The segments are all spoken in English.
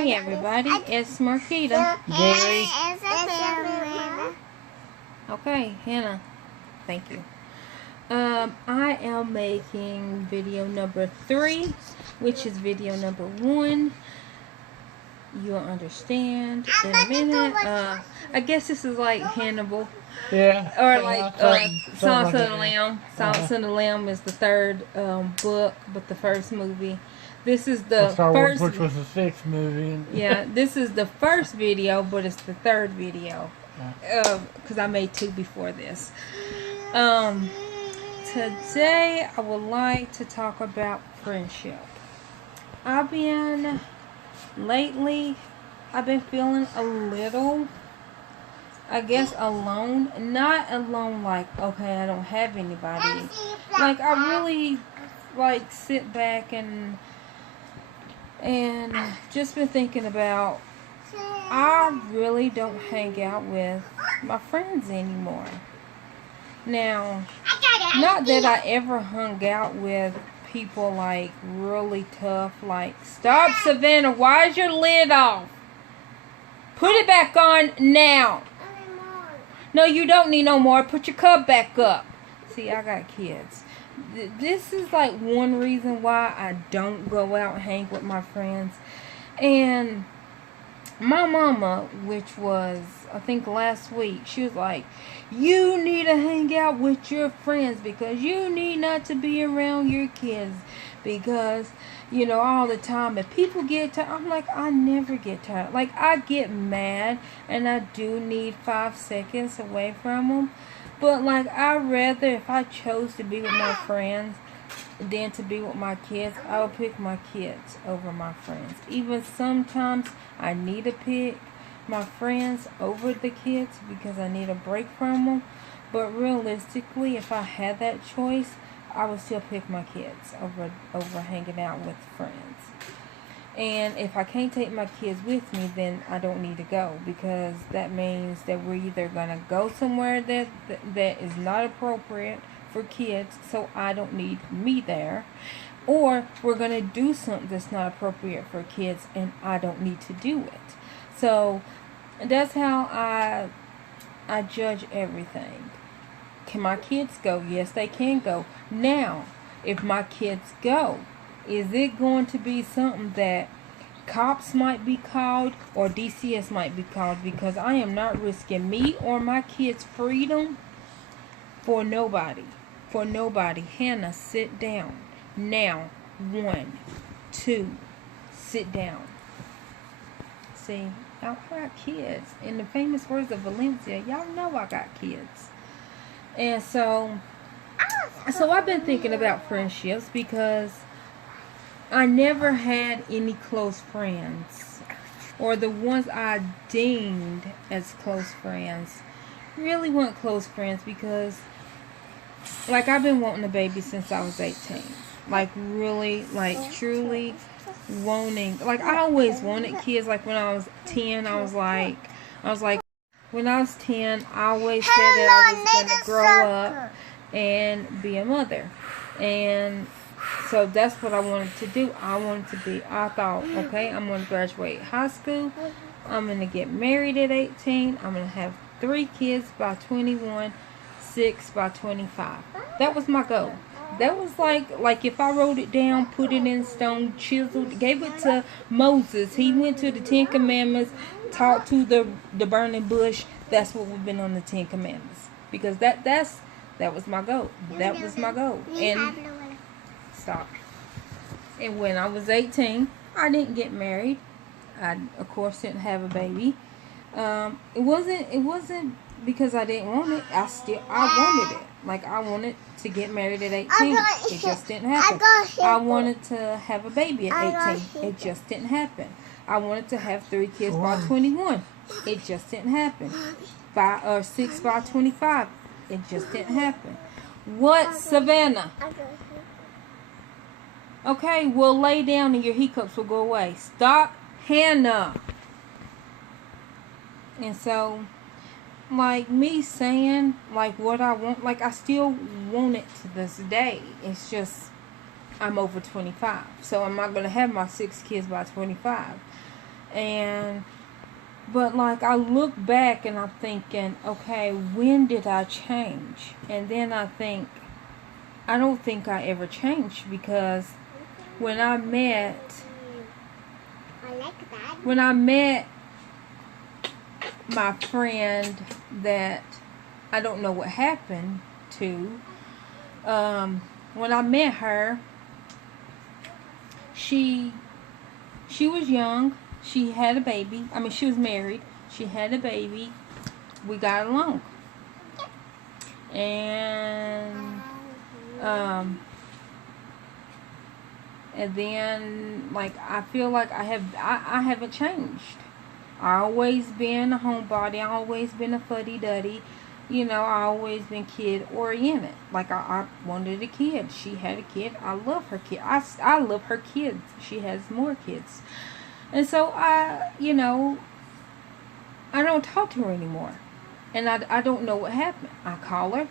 Hi everybody, it's Marquita. Gary. Okay, Hannah. Thank you. I am making video number 3, which is video number 1. You'll understand in a minute. I guess this is like Hannibal. Yeah. Or like Silence of the like Lamb. Silence of the Lamb is the 3rd book, but the first movie. This is the Star Wars, first, which was the 6th movie. yeah, this is the first video, but it's the 3rd video. Because I made 2 before this. Today I would like to talk about friendship. Lately, I've been feeling a little, I guess, alone. Not alone like, okay, I don't have anybody. Like, I really, like, sit back and just been thinking about, I really don't hang out with my friends anymore. Now, not that I ever hung out with people like really tough, like, stop, Savannah, why is your lid off? Put it back on now. No, you don't need no more. Put your cup back up. See, I got kids. This is like one reason why I don't go out and hang with my friends. And my mama, which was, I think last week, she was like, you need to hang out with your friends because you need not to be around your kids because, you know, all the time. If people get tired, I'm like, I never get tired. Like, I get mad and I do need 5 seconds away from them. But, like, I'd rather, if I chose to be with my friends than to be with my kids, I would pick my kids over my friends. Even sometimes I need to pick my friends over the kids because I need a break from them. But realistically, if I had that choice, I would still pick my kids over hanging out with friends. And if I can't take my kids with me, then I don't need to go, because that means that we're either going to go somewhere that is not appropriate for kids, so I don't need me there, or we're going to do something that's not appropriate for kids and I don't need to do it. So that's how I judge everything. Can my kids go? Yes, they can go. Now, if my kids go, is it going to be something that cops might be called or DCS might be called? Because I am not risking me or my kids' freedom for nobody. For nobody. Hannah, sit down. Now. 1, 2, sit down. See, y'all got kids. In the famous words of Valencia, y'all know I got kids. And so I've been thinking about friendships because I never had any close friends, or the ones I deemed as close friends really weren't close friends, because like I've been wanting a baby since I was 18. Like really, like truly wanting, like I always wanted kids. Like when I was 10, I was like when I was 10, I always said that I was going to grow up and be a mother. And so that's what I wanted to do. I thought, okay, I'm going to graduate high school. I'm going to get married at 18. I'm going to have 3 kids by 21, 6 by 25. That was my goal. That was like if I wrote it down, put it in stone, chiseled, gave it to Moses. He went to the 10 Commandments, talked to the burning bush. That's what we've been on the 10 Commandments. Because that was my goal. That was my goal. And stop. And when I was 18, I didn't get married. I, of course, didn't have a baby. It wasn't because I didn't want it. I wanted it. Like, I wanted to get married at 18. It just didn't happen. I wanted to have a baby at 18. It just didn't happen. I wanted to have 3 kids by 21. It just didn't happen. 5 or 6 by 25. It just didn't happen. What, Savannah? Okay, we'll lay down and your hiccups will go away. Stop, Hannah. And so, like me saying, like what I want, like I still want it to this day. It's just, I'm over 25. So I'm not going to have my 6 kids by 25. But like I look back and I'm thinking, okay, when did I change? And then I think, I don't think I ever changed, because when I met my friend that I don't know what happened to, when I met her, she was young. She had a baby. I mean, she was married. She had a baby. We got along. And then, like, I feel like I haven't changed. I always been a homebody. I always been a fuddy-duddy. You know, I always been kid-oriented. Like, I wanted a kid. She had a kid. I love her kid. I love her kids. She has more kids. And so, you know, I don't talk to her anymore. And I don't know what happened. I call her.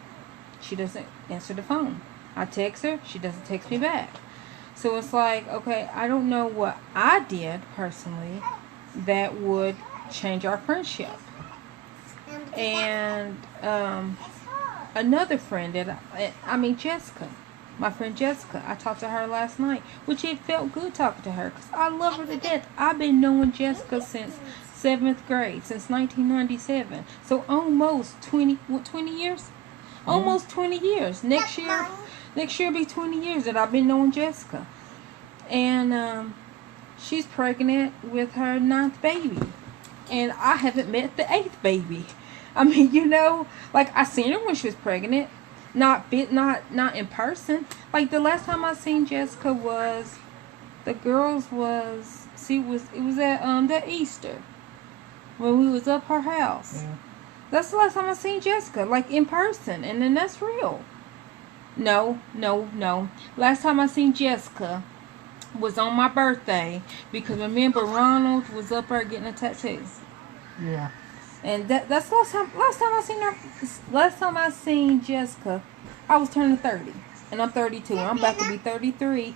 She doesn't answer the phone. I text her. She doesn't text me back. So it's like, okay, I don't know what I did personally that would change our friendship. And another friend Jessica, my friend Jessica, I talked to her last night, which it felt good talking to her, because I love her to death. I've been knowing Jessica since 7th grade, since 1997. So almost 20 years? Almost 20 years. Next year will be 20 years that I've been knowing Jessica. And she's pregnant with her 9th baby. And I haven't met the 8th baby. I mean, you know, like, I seen her when she was pregnant. Not in person. Like, the last time I seen Jessica was, it was at that Easter, when we was up her house. Yeah. That's the last time I seen Jessica, like, in person. And then that's real. No. Last time I seen Jessica was on my birthday, because remember, Ronald was up there getting a tattoo. Yeah. And that's last time I seen her. Last time I seen Jessica, I was turning 30, and I'm 32. I'm about to be 33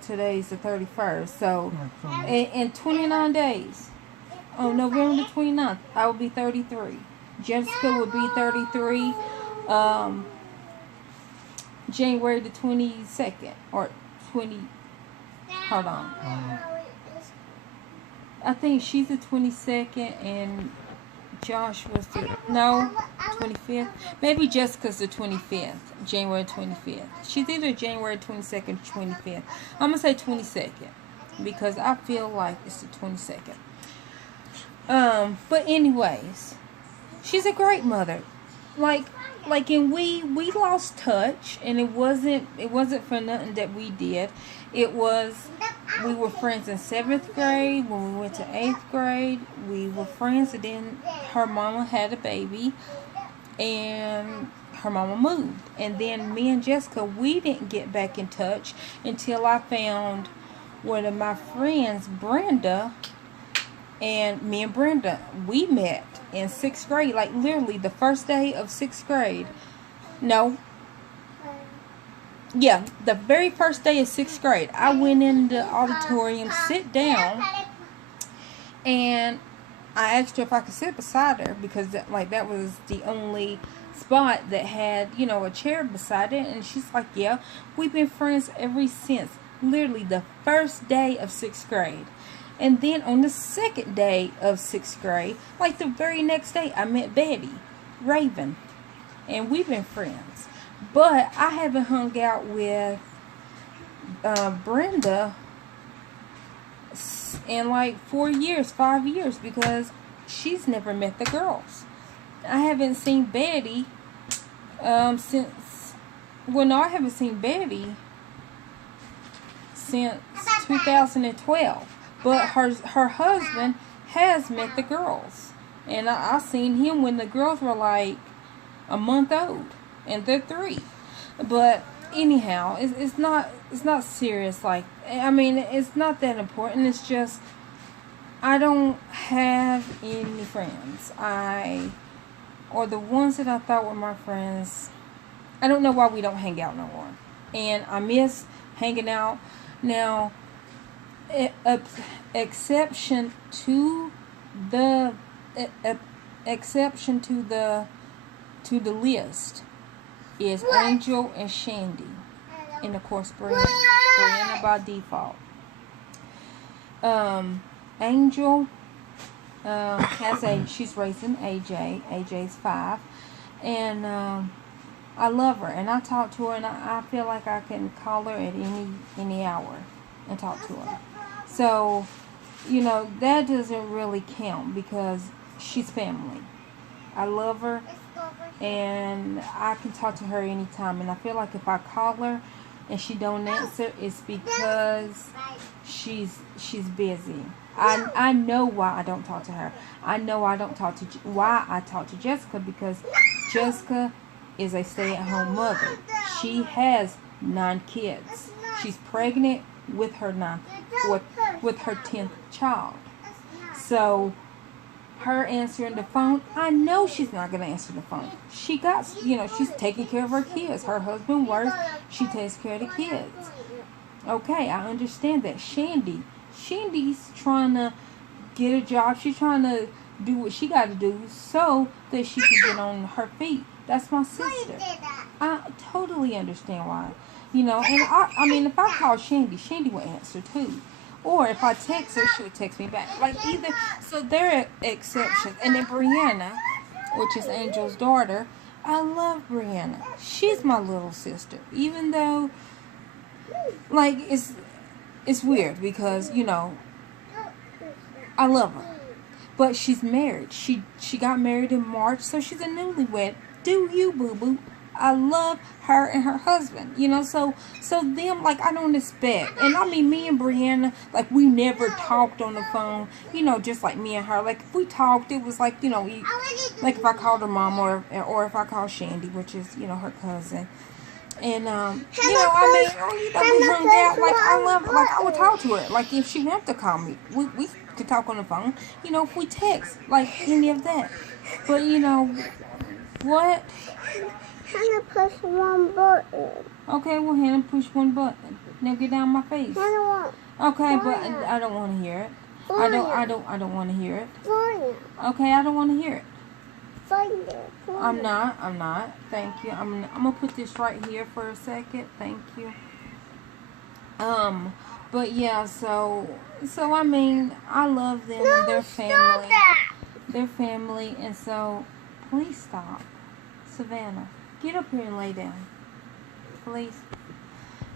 today's the 31st. So in 29 days, on November the 29th, I will be 33. Jessica will be 33. January the 22nd or 20. Hold on. I think she's the 22nd and Josh was the 25th. Maybe Jessica's the 25th, January 25th. She's either January 22nd or 25th. I'm gonna say 22nd because I feel like it's the 22nd. But anyways, she's a great mother. And we lost touch, and it wasn't for nothing that we did. It was, we were friends in 7th grade. When we went to 8th grade, we were friends, and then her mama had a baby, and her mama moved. And then me and Jessica, we didn't get back in touch until I found one of my friends, Brenda, and me and Brenda, we met in 6th grade, like literally the first day of 6th grade. The very first day of 6th grade, I went in the auditorium, sit down, and I asked her if I could sit beside her, because that was the only spot that had, a chair beside it. And she's like, yeah, we've been friends ever since. Literally the first day of 6th grade. And then on the second day of 6th grade, like the very next day, I met Betty Raven, and we've been friends. But I haven't hung out with Brenda in like 5 years, because she's never met the girls. I haven't seen Betty I haven't seen Betty since 2012. But her husband has met the girls. And I seen him when the girls were like a month old. And they're 3. But anyhow, it's not serious. It's not that important. It's just, I don't have any friends. Or the ones that I thought were my friends, I don't know why we don't hang out no more. And I miss hanging out. Now, exception to the exception to the list is Angel and Shandy, and of course Brianna by default. Angel she's raising AJ. AJ's 5, and I love her, and I talk to her, and I feel like I can call her at any hour and talk to her. So, that doesn't really count because she's family. I love her, and I can talk to her anytime. And I feel like if I call her and she don't answer, it's because she's busy. I know why I don't talk to her. I know I don't talk to why I talk to Jessica, because Jessica is a stay-at-home mother. She has 9 kids. She's pregnant with her 10th child. So her answering the phone, I know she's not going to answer the phone. She got, she's taking care of her kids. Her husband works. She takes care of the kids. Okay, I understand that. Shandy's trying to get a job. She's trying to do what she got to do so that she can get on her feet. That's my sister. I totally understand why. And I mean, if I call Shandy will answer too. Or if I text her, she'll text me back. Like either, so there are exceptions. And then Brianna, which is Angel's daughter, I love Brianna. She's my little sister. Even though, like, it's weird because, I love her. But she's married. She got married in March, so she's a newlywed. Do you, boo-boo? I love her and her husband, so them, like, I don't expect. And I mean, me and Brianna, like, we never talked on the phone, just like me and her. Like, if we talked, it was like, like if I called her mom or if I called Shandy, which is, her cousin. And, I mean, we hung out. Like, I love her. Like, I would talk to her. Like, if she wanted to call me, we could talk on the phone. If we text, like, any of that. But, what? Hannah push one button. Okay, well, Hannah, push one button. Now get down my face. Hannah won't. Okay, but I don't want to hear it. I don't want to hear it. Okay, I don't want to hear it. I'm not. Thank you. I'm gonna put this right here for a second. Thank you. But yeah, so I mean, I love them and their family. Their family, and so please stop. Savannah, get up here and lay down, please.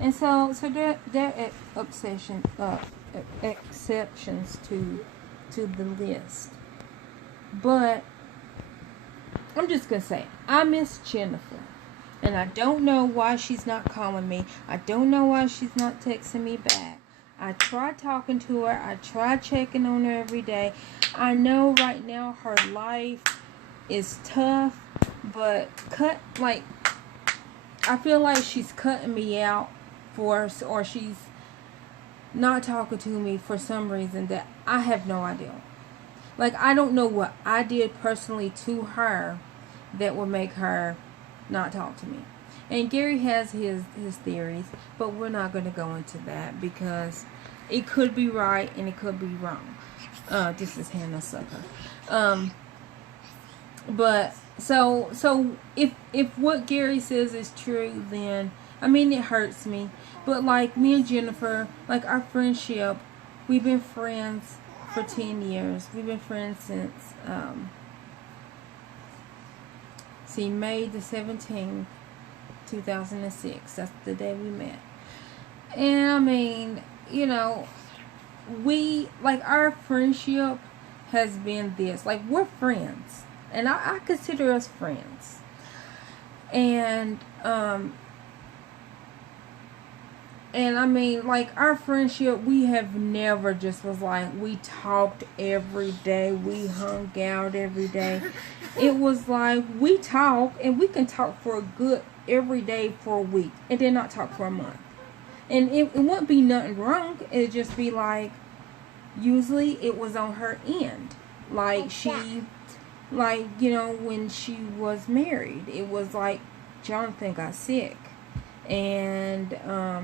And so there are exceptions to the list, but I'm just gonna say I miss Jennifer, and I don't know why she's not calling me. I don't know why she's not texting me back. I tried talking to her. I tried checking on her every day. I know right now her life is tough, but I feel like she's cutting me out or she's not talking to me for some reason that I have no idea. Like, I don't know what I did personally to her that would make her not talk to me. And Gary has his theories, but we're not going to go into that because it could be right and it could be wrong. This is Hannah Sucker. But so if what Gary says is true, then I mean, it hurts me. But like me and Jennifer, like our friendship, we've been friends for 10 years. We've been friends since May the 17th, 2006. That's the day we met. And I mean, we, like, our friendship has been this. Like, we're friends. And I consider us friends. And I mean, like, our friendship, we have never just was like, we talked every day. We hung out every day. It was like, we talk, and we can talk for a good every day for a week. And then not talk for a month. And it wouldn't be nothing wrong. It'd just be like, usually it was on her end. Like, when she was married, it was like Jonathan got sick. And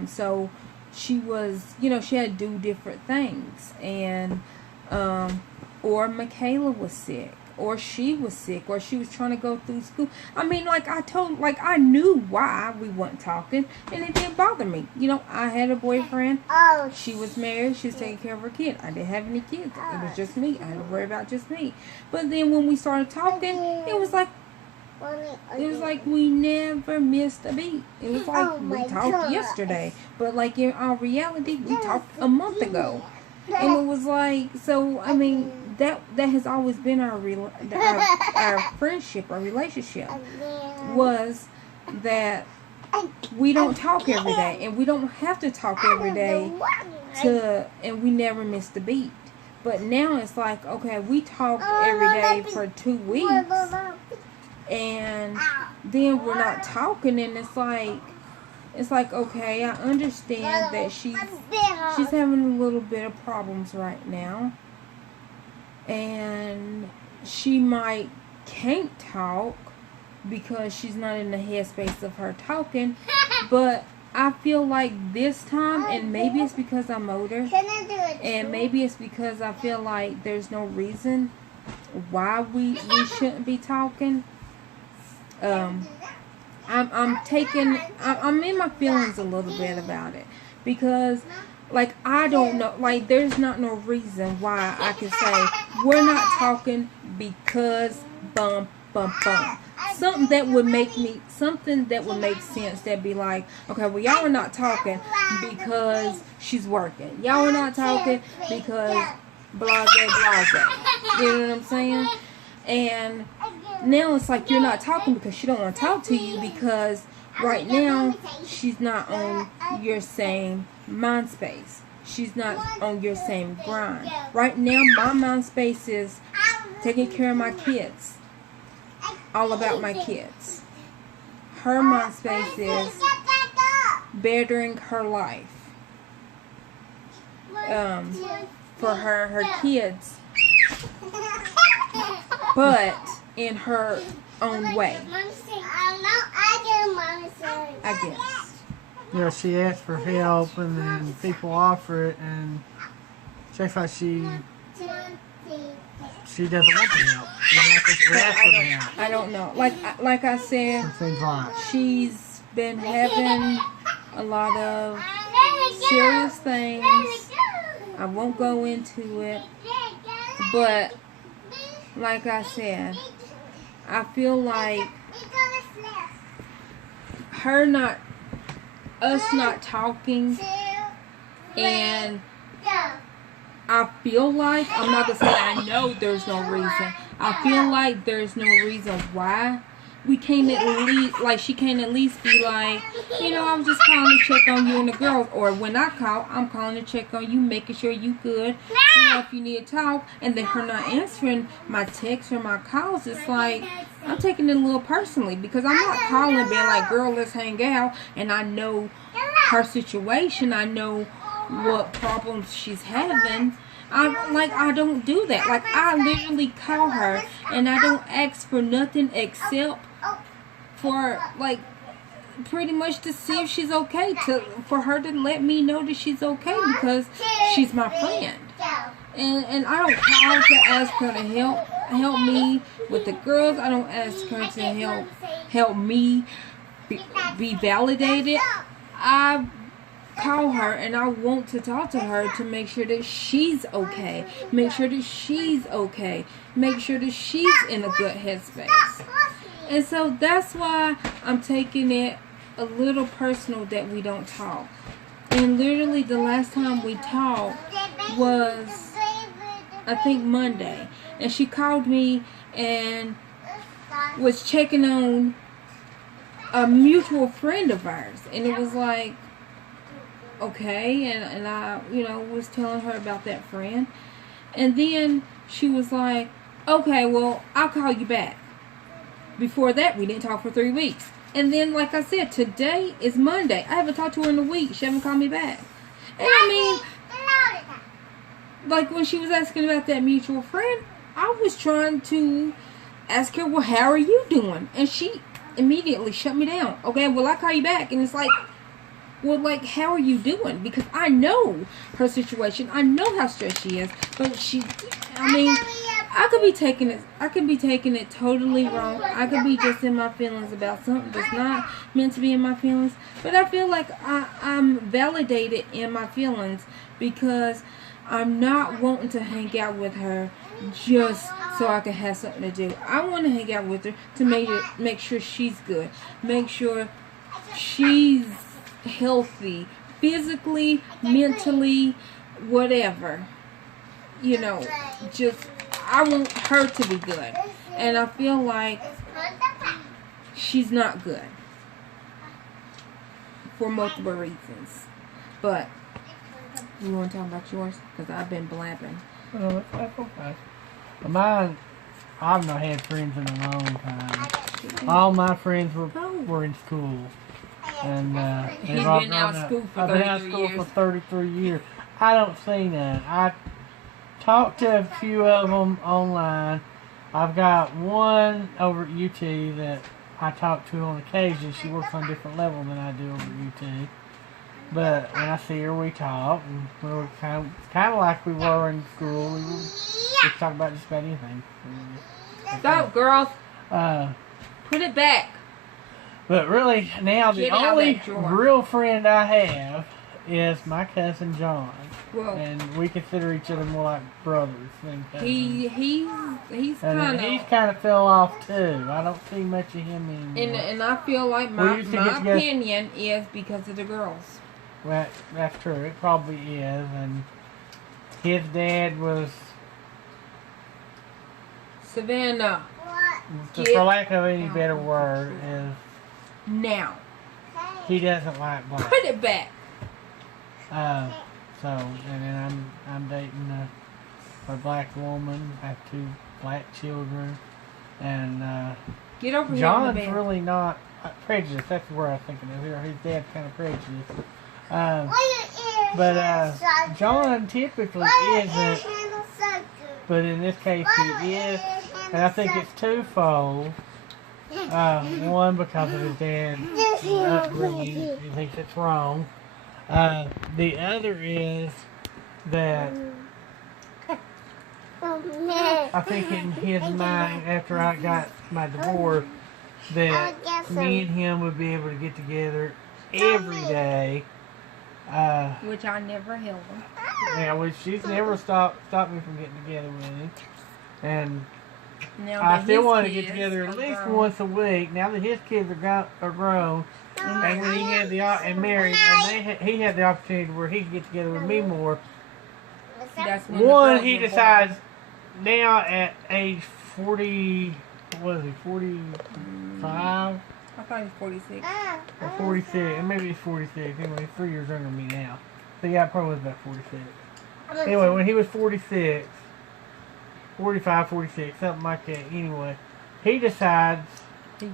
so she was, you know, she had to do different things. And, or Michaela was sick. Or she was sick. Or she was trying to go through school. I mean, like I knew why we weren't talking. And it didn't bother me. You know, I had a boyfriend. She was married. She was taking care of her kid. I didn't have any kids. It was just me. I had to worry about just me. But then when we started talking, it was like we never missed a beat. It was like we talked yesterday. But like in our reality, we talked a month ago. And it was like, so, I mean, that has always been our friendship, our relationship, was that we don't talk every day. And we don't have to talk every day and we never miss the beat. But now it's like, okay, we talk every day for 2 weeks. And then we're not talking, and it's like, okay, I understand that she's having a little bit of problems right now, and she can't talk because she's not in the headspace of her talking. But I feel like this time, and maybe it's because I'm older, and maybe it's because I feel like there's no reason why we shouldn't be talking. I'm in my feelings a little bit about it, because like I don't know, like there's not no reason why I can say we're not talking because bum bum bum. Something that would make sense, that'd be like, okay, well, y'all are not talking because she's working. Y'all are not talking because blah blah blah. You know what I'm saying? And now it's like you're not talking because she don't want to talk to you, because right now she's not on your same mind space. She's not on your same grind. Right now my mind space is taking care of my kids. All about my kids. Her mind space is bettering her life. For her kids. But in her own way, I guess. Yeah, she asked for help, and then people offer it, and she thought she doesn't want the help. I don't know. Like I said, she's been having a lot of serious things. I won't go into it, but like I said, I feel like us not talking, and I feel like, I'm not gonna say I know there's no reason. I feel like there's no reason why we can't at least, like, she can't at least be like, you know, I'm just calling to check on you and the girls. Or when I call, I'm calling to check on you, making sure you good. You know, if you need to talk, and then her not answering my texts or my calls, it's like, I'm taking it a little personally, because I'm not calling being like, girl, let's hang out. And I know her situation. I know what problems she's having. I don't do that. Like, I literally call her, and I don't ask for nothing except for, like, pretty much to see if she's okay, for her to let me know that she's okay, because she's my friend. And I don't call to ask her to help me with the girls. I don't ask her to help me be validated. I call her, and I want to talk to her to make sure that she's okay, make sure that she's okay, make sure that she's in a good headspace. And so that's why I'm taking it a little personal that we don't talk. And literally the last time we talked was, I think, Monday, and she called me and was checking on a mutual friend of ours, and it was like, okay, and I, you know, was telling her about that friend, and then she was like, okay, well, I'll call you back. Before that, we didn't talk for 3 weeks, and then, like I said, today is Monday. I haven't talked to her in a week. She hasn't called me back. And I mean, like, when she was asking about that mutual friend, I was trying to ask her, well, how are you doing? And she immediately shut me down. Okay, well, I'll call you back. And it's like, well, like, how are you doing? Because I know her situation. I know how stressed she is. But I could be taking it totally wrong. I could be just in my feelings about something that's not meant to be in my feelings. But I feel like I'm validated in my feelings because I'm not wanting to hang out with her just so I can have something to do. I want to hang out with her to make sure she's good. Make sure she's healthy. Physically, mentally, whatever. Just I want her to be good. And I feel like she's not good. For multiple reasons. But, you want to talk about yours? Because I've been blabbing. Oh, that's okay. Mine, I've not had friends in a long time. All my friends were in school. And He's been out of school for 33 I've been out of school for 33 years. I don't see none. I talked to a few of them online. I've got one over at UT that I talk to on occasion. She works on a different level than I do over at UT. But when I see her, we talk. And we were kind of like we were in school. We talk about just about anything. Stop, girls. Put it back. But really, now the Get out only that drawer. real friend I have is my cousin John. Well, And we consider each other more like brothers than cousins. he's kind of fell off too. I don't see much of him anymore. and I feel like my opinion is because of the girls. Well, that's true. It probably is. And his dad was, Savannah. for lack of any better word, is Now. he doesn't like black. Put it back. So, and then I'm dating a black woman. I have 2 black children, and Get over here John's on the bed. really not prejudiced. That's where I'm thinking of here. His dad's kind of prejudiced. But John typically isn't. But in this case, he is, and I think it's twofold. One, because of his dad's upbringing, he thinks it's wrong. The other is that I think in his mind, after I got my divorce, that me and him would be able to get together every day. Which I never held them. Yeah, which she's never stopped me from getting together with him. And Now I that still his want to kids get together at are least grown. once a week. Now that his kids are grown, and when he had and married, and he had the opportunity where he could get together with me more. That's when the One, girls he were born. decides now at age 40, what is he, 45 I thought he was 46. or 46, and maybe he's 46. Anyway, he's 3 years younger than me now. So yeah, I probably was about 46. Anyway, when he was 46, 45, 46, something like that. Anyway, he decides he's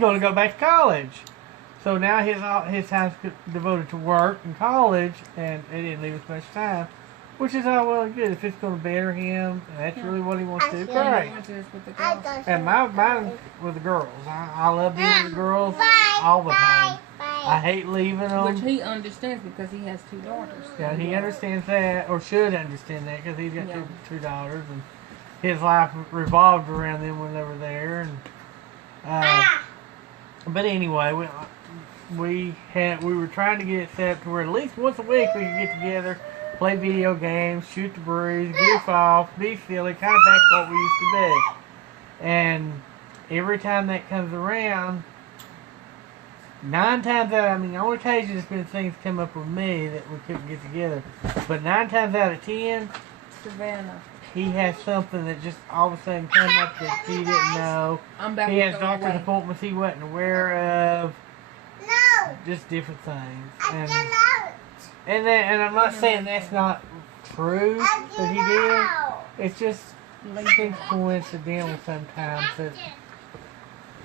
going to go back to college. So now his time's devoted to work and college, and it didn't leave us much time, which is all well and good. If it's going to better him, and that's really what he wants to do, great. And mine with the girls. I love being with the girls all the time. I hate leaving them. Which he understands because he has 2 daughters. Yeah, he understands that, or should understand that, because he's got two daughters, and his life revolved around them when they were there. And but anyway, we were trying to get it set up to where at least once a week we could get together, play video games, shoot the breeze, goof off, be silly, kind of back to what we used to be. And every time that comes around, 9 times out, on occasion there's been things come up with me that we couldn't get together, but 9 times out of 10, Savannah. he has something that just all of a sudden come up that he didn't know. He has doctor's appointments he wasn't aware of. Just different things. And I'm not saying that's not true that he did. It's just things coincidental sometimes. That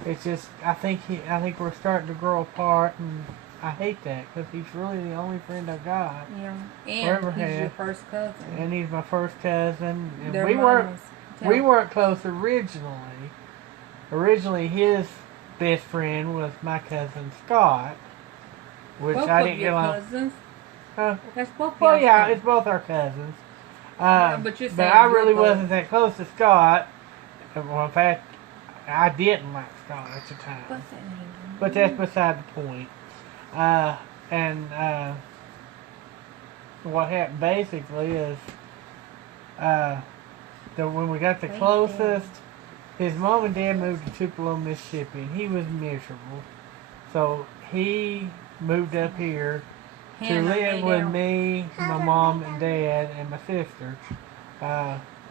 it's just I think we're starting to grow apart, and I hate that because he's really the only friend I've got. Yeah, and he's your first cousin. And he's my first cousin. And Their we mamas. weren't close originally. Originally, his best friend was my cousin Scott, which Both I of didn't your get along. cousins. Huh? That's both. Well, y'all's yeah, cousins. it's both our cousins. But you're saying I you're really both. wasn't that close to Scott. Well, in fact, I didn't like Scott at the time. What's that name? But that's beside the point. What happened basically is when we got the closest, his mom and dad moved to Tupelo, Mississippi, and he was miserable. So he moved up here to live with me, my mom and dad, and my sister,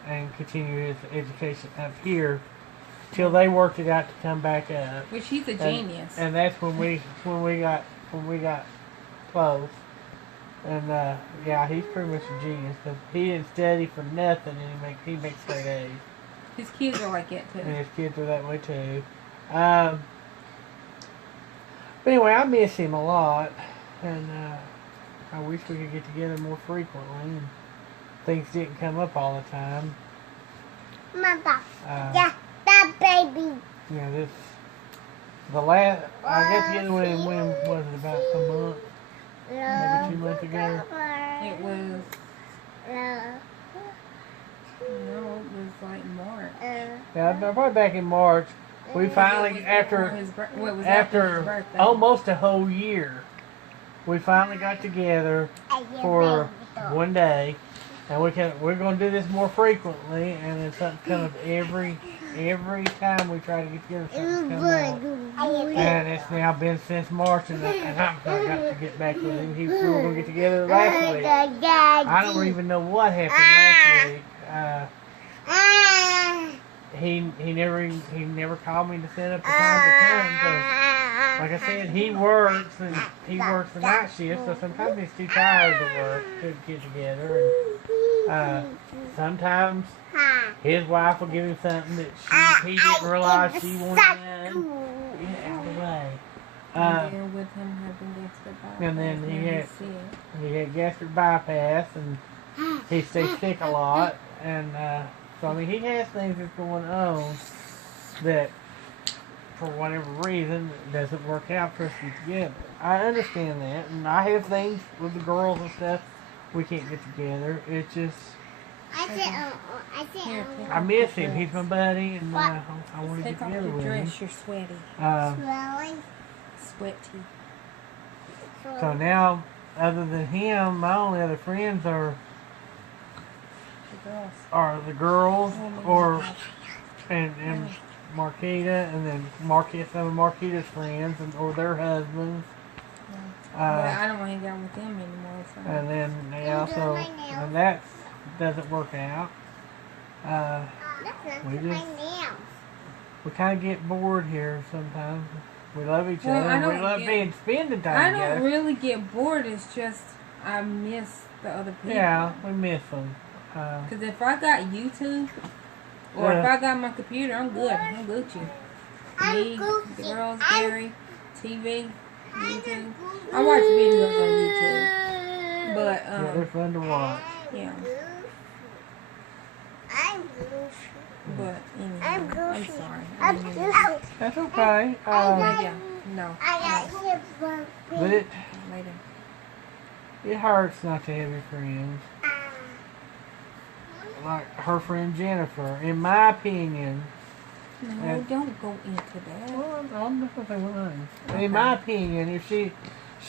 and continue his education up here till they worked it out to come back up. Which he's a genius. And that's when we got close. And yeah, he's pretty much a genius because he didn't study for nothing, and he makes straight A's. His kids are like that too. And his kids are that way too. But anyway, I miss him a lot, and I wish we could get together more frequently, and things didn't come up all the time. Mama. Yeah, that baby. Yeah, the last I got together with him when was it about a month, maybe 2 months ago. It was. No, it was like March. Yeah, probably back in March. We finally, after almost a whole year, we finally got together for one day, and we're going to do this more frequently, and it's something kind of every time we try to get together, something's come up. And it's now been since March, and I've got to get back with him. We were going to get together last week. I don't even know what happened last week. He never called me to set up a time to come. So, like I said, he works the night shift, so sometimes he's too tired to work to get together. And sometimes his wife will give him something that he didn't realize she wanted done. Get out of the way. With him having gastric bypass. And then he had gastric bypass, and he stays sick a lot, and so I mean he has things that's going on that for whatever reason doesn't work out for us to get together. I understand that, and I have things with the girls and stuff we can't get together. It's just I miss him. He's my buddy, and I want to get together with him. You're sweaty. Sweaty. So now, other than him, my only other friends are the girls, and Marquita, and then some of Marquita's friends, or their husbands. But I don't want to hang out with them anymore. So. And then they also, and that doesn't work out. We kind of get bored here sometimes. We love each other. We love spending time together. I don't really get bored. It's just I miss the other people. Yeah, we miss them. Because if I got YouTube, or if I got my computer, I'm good. I'm Gucci. Me, the girls, Gary, TV, YouTube. I watch videos on YouTube. But, yeah, they're fun to watch. Yeah. But anyway, I'm sorry. That's okay. Yeah, no. But it hurts not to have your friends. Like her friend Jennifer, in my opinion. No, don't go into that. Well, I'm not gonna say one thing. In my opinion, if she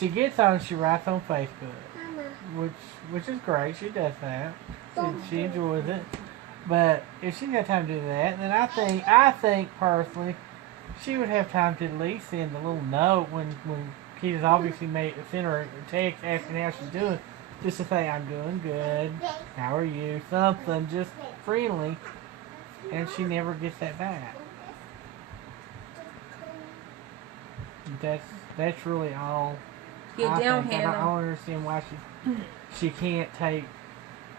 gets on, she writes on Facebook, which is great. She does that. She enjoys it. But if she got time to do that, then I think personally, she would have time to at least send a little note when Keita's obviously sent her a text asking how she's doing, just to say I'm doing good, how are you, something just friendly, and she never gets that back. That's really all. Get down, Hannah. I don't understand why she can't take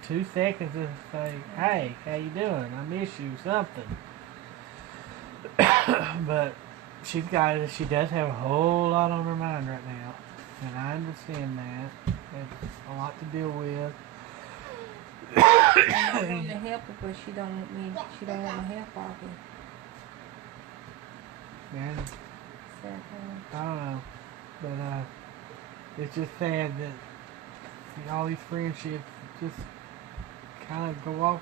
2 seconds to say, hey, how you doing? I miss you, something. But she does have a whole lot on her mind right now. And I understand that. It's a lot to deal with. I want to help her, but she don't want my help off her. Yeah. I don't know. But it's just sad that all these friendships just kind of go off.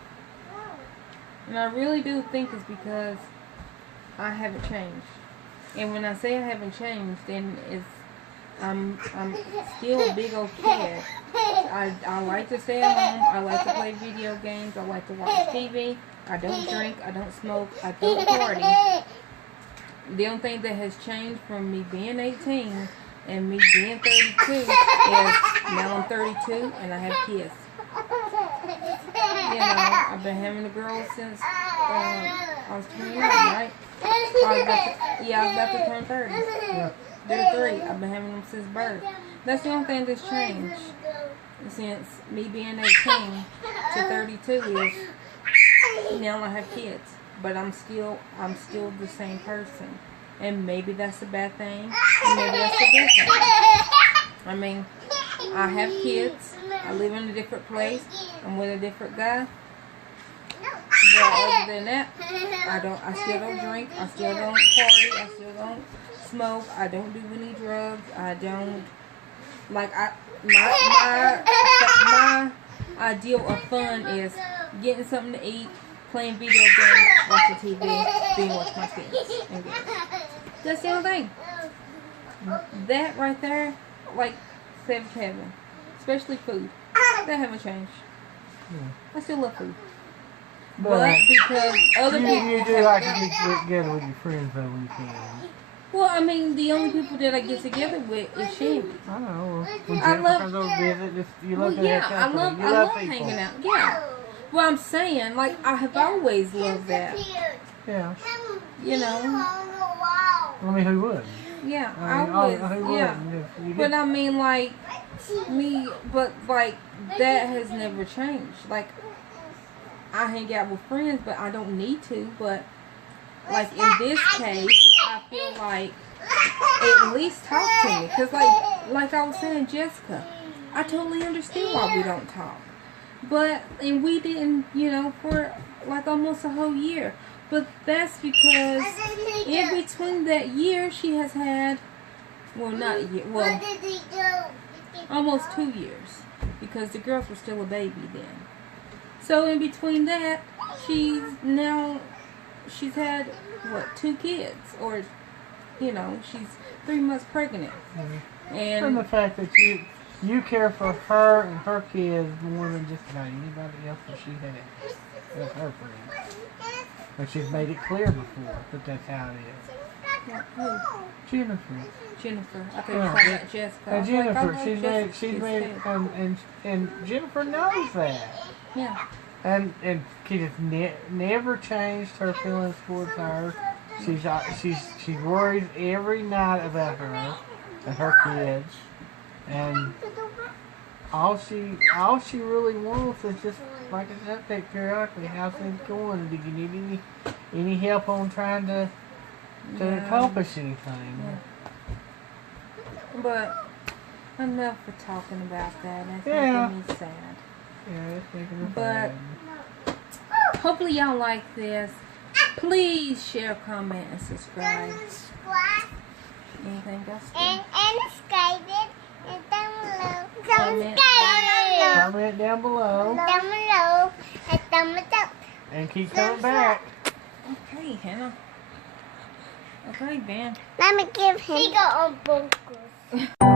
And I really do think it's because I haven't changed. And when I say I haven't changed, then it's I'm still a big old kid. I like to stay at home. I like to play video games. I like to watch TV. I don't drink. I don't smoke. I don't party. The only thing that has changed from me being 18 and me being 32 is now I'm 32 and I have kids. You know, I've been having a girl since I was 29, right? I was about to turn 30. They're 3. I've been having them since birth. That's the only thing that's changed since me being 18 to 32 is now I have kids. But I'm still the same person. And maybe that's a bad thing. And maybe that's a good thing. I mean, I have kids. I live in a different place. I'm with a different guy. But other than that, I still don't drink. I still don't party. I still don't smoke. I don't do any drugs. I don't my ideal of fun is getting something to eat, playing video games, watching TV, being with my kids, and good. That's the only thing. That right there, like Seven Kevin, especially food, that haven't changed. I still love food. But because other people... You do like to get together with your friends though when you can. Well, I mean, the only people that I get together with is Shandy. I know. When Jennifer comes over to visit, you love to have company. I love hanging out. Yeah. Well, I'm saying, like, I have always loved that. Yeah. You know? I mean, who would? Yeah, I always, yeah. But I mean, like, that has never changed. Like, I hang out with friends, but I don't need to. But, like, in this case, I feel like at least talk to me. Because, like I was saying, Jessica, I totally understand why we don't talk. And we didn't, you know, for, like, almost a whole year. But that's because in between that year, she has had, well, not a year, well, almost 2 years. Because the girls were still a baby then. So in between that, she's had, what, 2 kids? Or, you know, she's 3 months pregnant. Mm-hmm. And the fact that you care for her and her kids more than just about anybody else that she had. That's her friends. But she's made it clear before that that's how it is. Yeah, who? Jennifer. I thought you were talking about Jessica. Jennifer. She's made it, and Jennifer knows that. Yeah. And she just never changed her feelings towards her. She worries every night about her and her kids, and all she really wants is just like an update periodically. How's things going? Do you need any help on trying to accomplish anything? Yeah. But enough for talking about that. That's making me sad. Yeah, it's making me sad. But hopefully y'all like this. Please share, comment, and subscribe. Anything else? And subscribe it. And down below. Comment down below. Down below. And thumbs up. And keep coming back. Okay, Hannah. Okay, Ben. Let me give him. He got on bunkers.